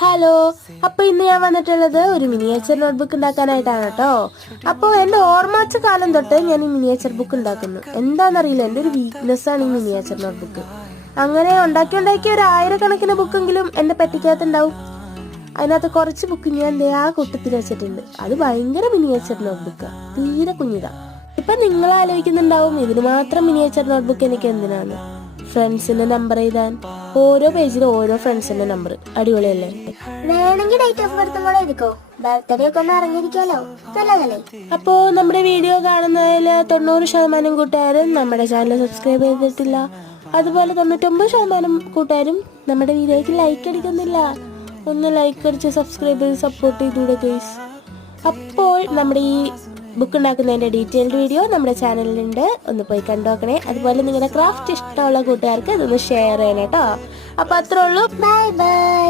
Hello, അപ്പോൾ ഇന്ന് ഞാൻ വന്നിട്ടുള്ളത് ഒരു മിനിയേച്ചർ നോട്ട്ബുക്ക് ഉണ്ടാക്കാനായിട്ടാണ് കേട്ടോ. അപ്പോൾ എൻ്റെ ഓർമ്മ വച്ച കാലം തൊട്ട് ഞാൻ ഈ മിനിയേച്ചർ ബുക്ക് ഉണ്ടാക്കുന്നു. എന്താണെന്നറിയില്ല, എൻ്റെ ഒരു വീക്ക്നെസ്സാണ് ഈ മിനിയേച്ചർ നോട്ട്ബുക്ക്. അങ്ങനെ ഉണ്ടാക്കി ഒരു 1000 ബുക്കെങ്കിലും എൻ്റെ പെട്ടിക്കകത്തുണ്ടാവും. അതിനകത്ത് കുറച്ച് ബുക്ക് ഞാൻ ആ കൂട്ടത്തിൽ വെച്ചിട്ടുണ്ട്. അത് ഭയങ്കര മിനിയേച്ചർ നോട്ട്ബുക്കാണ്, തീരെ കുഞ്ഞിതാണ്. ഇപ്പം നിങ്ങൾ ആലോചിക്കുന്നുണ്ടാവും, ഇതിന് മാത്രം മിനിയേച്ചർ നോട്ട്ബുക്ക് എനിക്ക് എന്തിനാണ്? ഫ്രണ്ട്സിന്റെ നമ്പർ എഴുതാൻ. ഓരോ പേജിലും ഓരോ ഫ്രണ്ട്സിന്റെ നമ്പർ. അടിപൊളിയല്ലേ? വേണമെങ്കിൽ ഡേറ്റ് ഓഫ് ബർത്ത് കൂടെ എടുക്കോ, ബർത്ത്ഡേ ഒക്കെ ഒന്ന് അറിഞ്ഞിരിക്കാലോ. നല്ലതല്ലേ? അപ്പോൾ നമ്മുടെ വീഡിയോ കാണുന്നതിൽ 90% കൂട്ടുകാരും നമ്മുടെ ചാനൽ സബ്സ്ക്രൈബ് ചെയ്തിട്ടില്ല. അതുപോലെ 99% കൂട്ടുകാരും നമ്മുടെ വീഡിയോയ്ക്ക് ലൈക്ക് അടിക്കുന്നില്ല. ഒന്ന് ലൈക്ക് അടിച്ച് സബ്സ്ക്രൈബ് ചെയ്ത് സപ്പോർട്ട് ചെയ്തൂടെ ഗൈസ്? അപ്പോൾ നമ്മുടെ ഈ ബുക്ക് ഉണ്ടാക്കുന്നതിൻ്റെ ഡീറ്റെയിൽഡ് വീഡിയോ നമ്മുടെ ചാനലിലുണ്ട്, ഒന്ന് പോയി കണ്ടു നോക്കണേ. അതുപോലെ നിങ്ങളുടെ ക്രാഫ്റ്റ് ഇഷ്ടമുള്ള കൂട്ടുകാർക്ക് ഇതൊന്ന് ഷെയർ ചെയ്യണം കേട്ടോ. അപ്പോൾ അത്രേ ഉള്ളൂ. Bye bye.